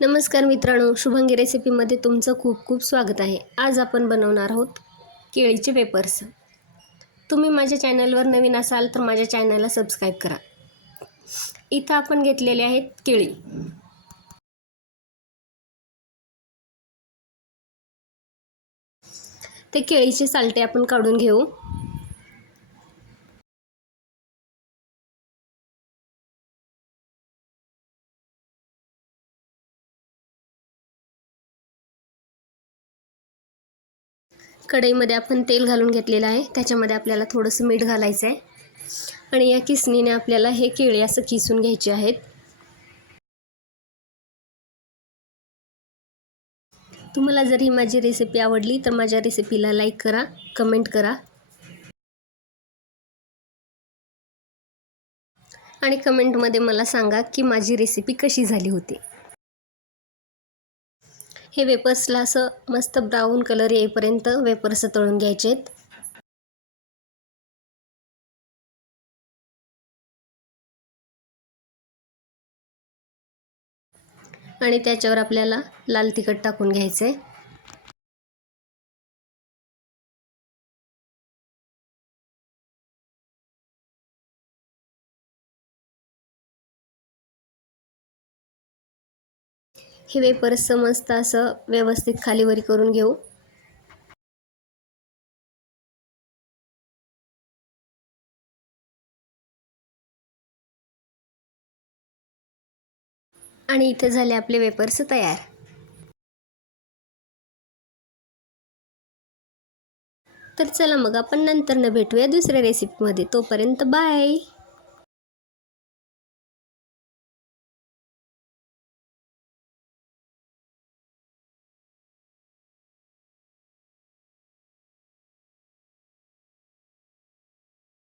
नमस्कार मित्रांनो, शुभांगी रेसिपीमध्ये तुमचं खूप खूप स्वागत आहे। आज आपण बनवणार आहोत केळीचे वेपर्स। तुम्ही माझ्या चॅनलवर नवीन असाल तर माझ्या चॅनलला सबस्क्राइब करा। इथं आपण घेतलेले आहेत केळी। ते केळीचे सालटे आपण काढून घेऊ। कढईमध्ये आपण तेल घालून घेतलेलं आहे। त्याच्यामध्ये आपल्याला थोडंसं मीठ घालायचं आहे आणि या किसणीने आपल्याला हे केळी असं किसून घ्यायचे आहेत। तुम्हाला जर ही माझी रेसिपी आवडली तर माझ्या रेसिपीला लाईक करा, कमेंट करा आणि कमेंटमध्ये मला सांगा की माझी रेसिपी कशी झाली होती। हे वेपर्सला असं मस्त ब्राऊन कलर येईपर्यंत वेपर्स तळून घ्यायचे आहेत। आणि त्याच्यावर आपल्याला लाल तिखट टाकून घ्यायचे आहे। हे वेपर्स मस्त असं व्यवस्थित खालीवरी करून घेऊ। आणि इथे झाले आपले वेपर्स तयार। तर चला मग आपण नंतर भेटूया दुसऱ्या रेसिपीमध्ये। तोपर्यंत बाय।